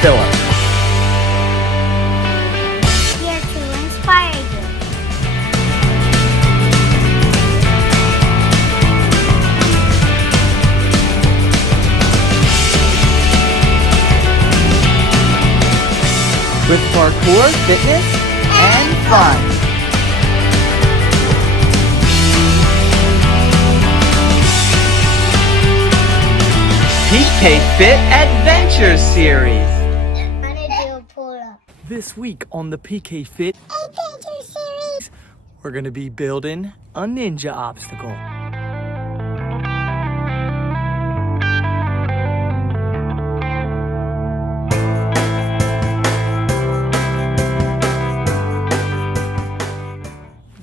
Philip. Here to inspire you. With parkour, fitness, and fun. PKfit Adventure Series. This week on the PKfit Adventure Series, we're going to be building a ninja obstacle.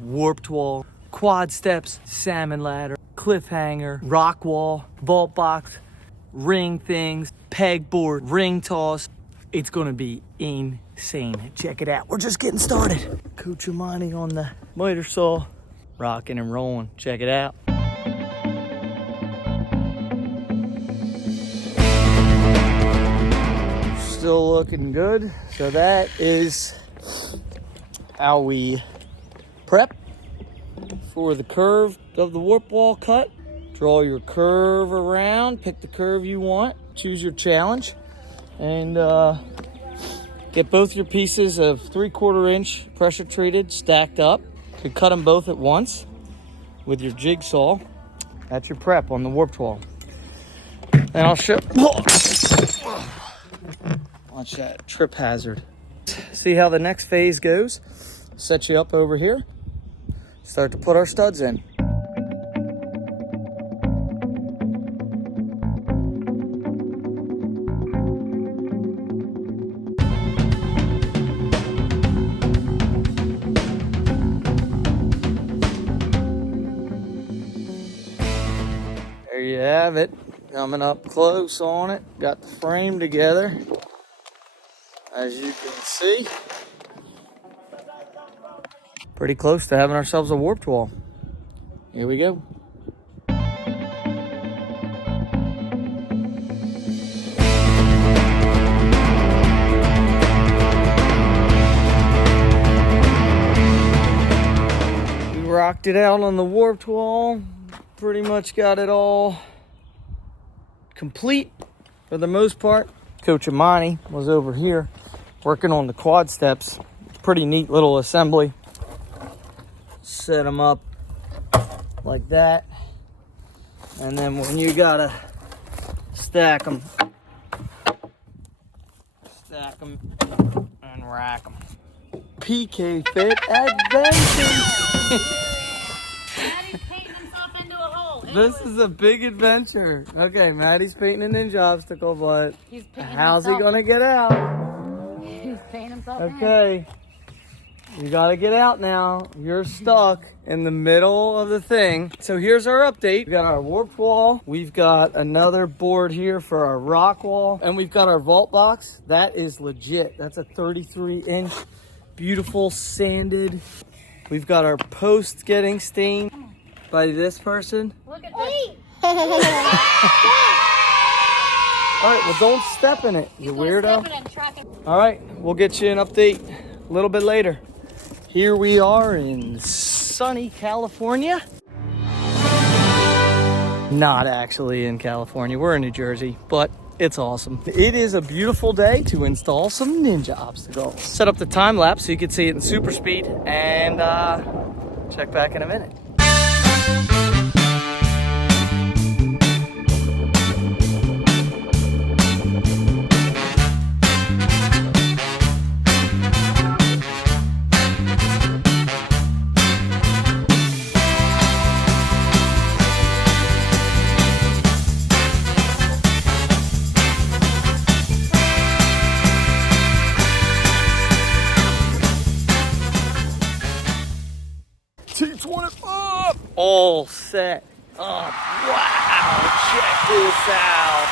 Warped wall, quad steps, salmon ladder, cliffhanger, rock wall, vault box, ring things, pegboard, ring toss. It's gonna be insane. Check it out. We're just getting started. Coach Amani on the miter saw, rocking and rolling. Check it out. Still looking good. So that is how we prep for the curve of the warp wall cut. Draw your curve around, pick the curve you want, choose your challenge, and get both your pieces of 3/4 inch pressure treated stacked up. You can cut them both at once with your jigsaw. That's your prep on the warped wall. And I'll show, watch that trip hazard. See how the next phase goes? Set you up over here. Start to put our studs in. There you have it. Coming up close on it. Got the frame together. As you can see. Pretty close to having ourselves a warped wall. Here we go. We rocked it out on the warped wall. Pretty much got it all complete for the most part. Coach Amani was over here working on the quad steps. Pretty neat little assembly. Set them up like that, and then when you gotta stack them and rack them. PKfit Adventure. Maddie's painting himself into a hole. This is a big adventure. Okay, Maddie's painting a ninja obstacle, but He's painting how's he himself. gonna get out? He's painting himself. Okay. You gotta get out now. You're stuck in the middle of the thing. So here's our update. We got our warped wall. We've got another board here for our rock wall. And we've got our vault box. That is legit. That's a 33-inch, beautiful sanded. We've got our post getting stained by this person. Look at this. All right, well, don't step in it, you weirdo. All right, we'll get you an update a little bit later. Here we are in sunny California. Not actually in California, we're in New Jersey, but it's awesome. It is a beautiful day to install some ninja obstacles. Set up the time lapse so you can see it in super speed, and check back in a minute. all set. Oh, wow, check this out.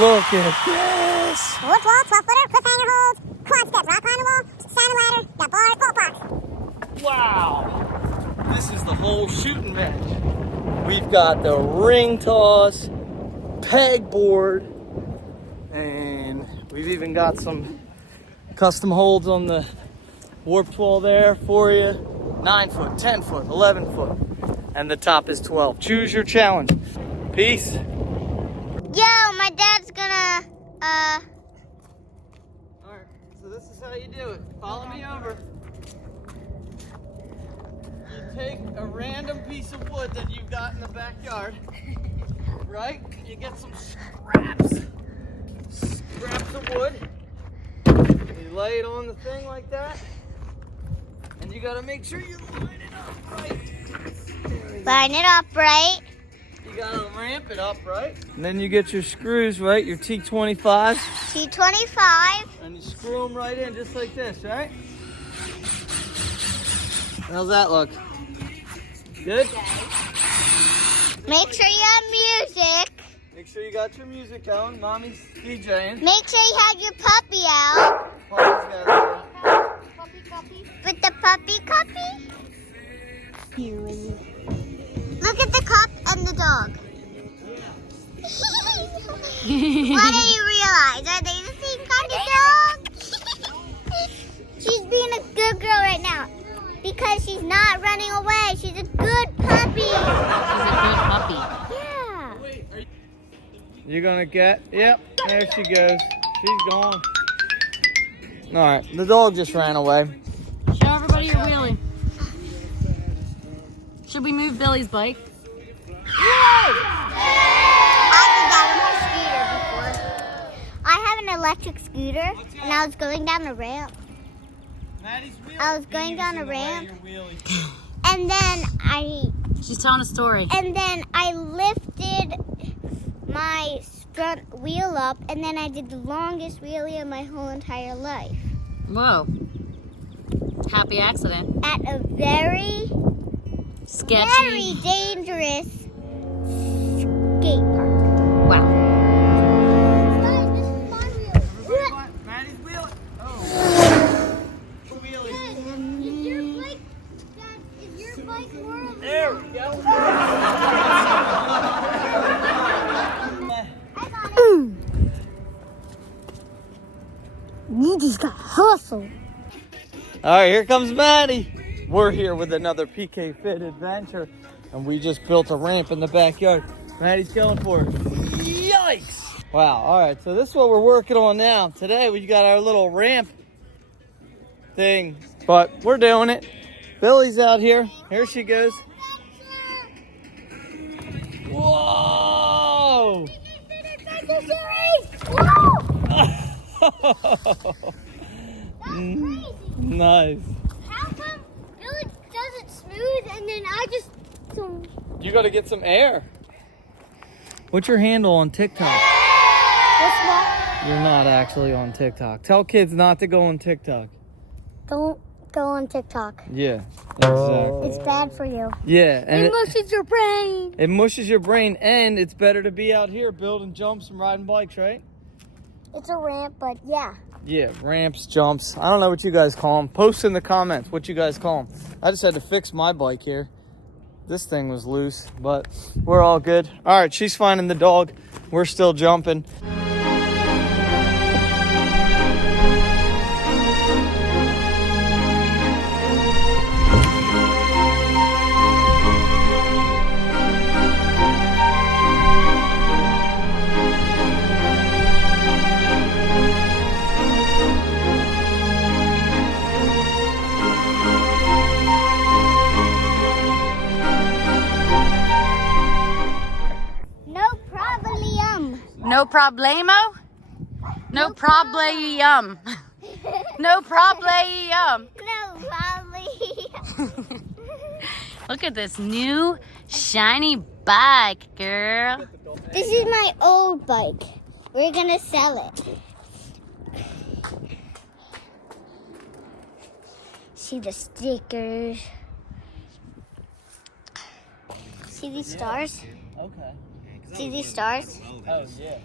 Look at this. Wood wall, 12-footer, cliffhanger holds, quad steps, rock climbing wall, sound ladder, got bars, ballpark. Wow. This is the whole shooting range. We've got the ring toss, pegboard, and we've even got some custom holds on the warped wall there for you. 9 foot, 10 foot, 11 foot, and the top is 12. Choose your challenge. Peace. Yo, my dad's gonna, All right, so this is how you do it. Follow me over. You take a random piece of wood that you've got in the backyard, right? You get some scraps of wood. You lay it on the thing like that, and you gotta make sure you line it up right. line it up right. You gotta ramp it up, right? And then you get your screws, right? Your T25s. T25. And you screw them right in just like this, right? How's that look? Good? Make sure you have music. Make sure you got your music going. Mommy's DJing. Make sure you have your puppy out. Papa's got With the puppy cuppy. Look at the cup and the dog. What do you realize? Are they the same kind of dog? She's being a good girl right now because she's not running away. She's a good puppy. She's a good puppy. Yeah. You're gonna get, yep, there she goes. She's gone. All right, the dog just ran away. Show everybody your wheelie. Should we move Billy's bike? I did that on my scooter before. I have an electric scooter, and I was going down the ramp. I was going down a ramp, and then She's telling a story. I lifted my front wheel up, and then I did the longest wheelie of my whole entire life. Whoa. Happy accident. At a very Sketchy. dangerous skate park. Wow. Guys, this is my wheel. Maddie's wheeling. Oh. Wheelie. Is your bike more of There we go. You just got hustled. All right, here comes Maddie. We're here with another PKfit adventure, and we just built a ramp in the backyard. Maddie's going for it. Yikes! Wow, all right, so this is what we're working on now. Today we got our little ramp thing, but we're doing it. Billy's out here. Here she goes. Whoa! Nice. How come Billy does it smooth and then I just You got to get some air. What's your handle on TikTok? What's that? You're not actually on TikTok. Tell kids not to go on TikTok. Don't go on TikTok. Yeah, exactly. It's bad for you. Yeah, and It mushes your brain. it mushes your brain, and it's better to be out here building jumps and riding bikes, right? It's a ramp, but yeah. Yeah, ramps, jumps. I don't know what you guys call them. Post in the comments what you guys call them. I just had to fix my bike here. This thing was loose, but we're all good. All right, she's finding the dog. We're still jumping. No problem. No problemo? No problem. No problem. No problem. Look at this new shiny bike, girl. This is my old bike. We're gonna sell it. See the stickers. See these stars? Okay. See these stars? Oh, yeah.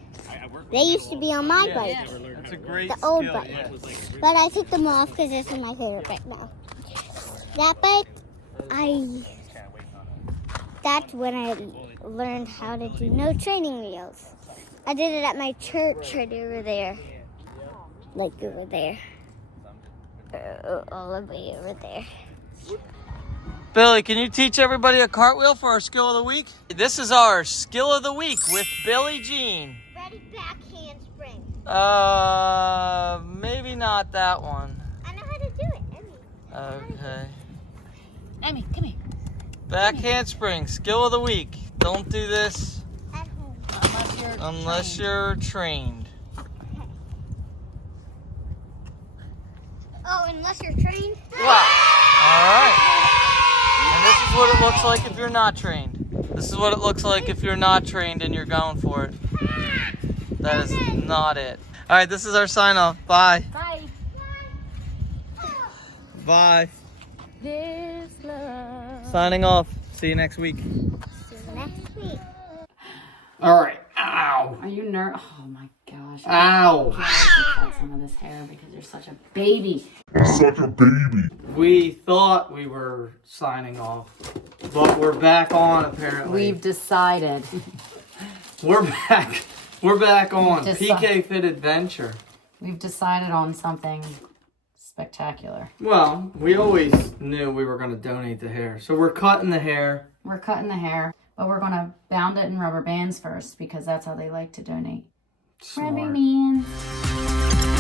They used to be on my bike. That's a great The old skill, bike. yeah. But I took them off because this is my favorite bike now. That bike, that's when I learned how to do no training wheels. I did it at my church right over there. Like over there. All the way over there. Billy, can you teach everybody a cartwheel for our skill of the week? This is our skill of the week with Billie Jean. Ready, back handspring. Maybe not that one. I know how to do it, Emmy. Okay. Emmy, come here. Back handspring, skill of the week. Don't do this At home. unless you're trained. Oh, unless you're trained? Wow. All right. And this is what it looks like if you're not trained. This is what it looks like if you're not trained and you're going for it. That is not it. All right, this is our sign off. Bye. Bye. Bye. This love. Signing off. See you next week. See you next week. All right. Ow. Are you nervous? Oh my gosh. Ow. I have to cut some of this hair because you're such a baby. We thought we were signing off, but we're back on apparently. We've decided. We're back. We're back on Decide- PKfit Adventure. We've decided on something spectacular. Well, we always knew we were going to donate the hair, so we're cutting the hair. We're cutting the hair, but we're going to bound it in rubber bands first because that's how they like to donate. Rubber Smart. bands.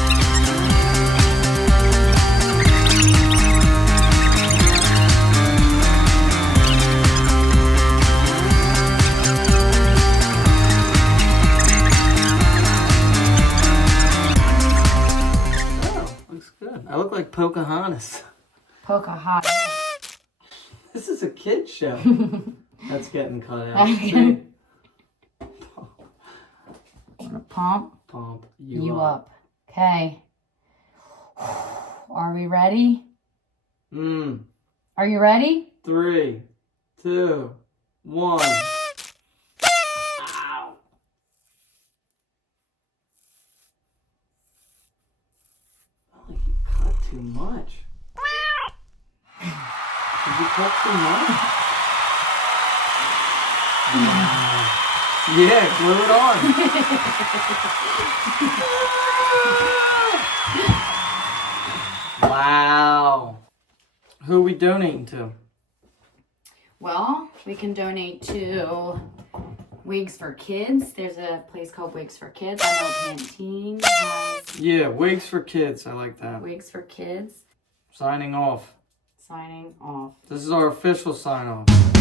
Oh, looks good. I look like Pocahontas. Pocahontas. This is a kid show. That's getting cut out. See? Gonna pump Pump you up. Okay. Are we ready? Are you ready? 3, 2, 1. Ow. Oh, you cut too much. Did you cut too much? Yeah, glue it on. Wow. Who are we donating to? Well, we can donate to Wigs for Kids. There's a place called Wigs for Kids. I know Pantene has Yeah, Wigs for Kids. I like that. Wigs for Kids. Signing off. Signing off. This is our official sign off.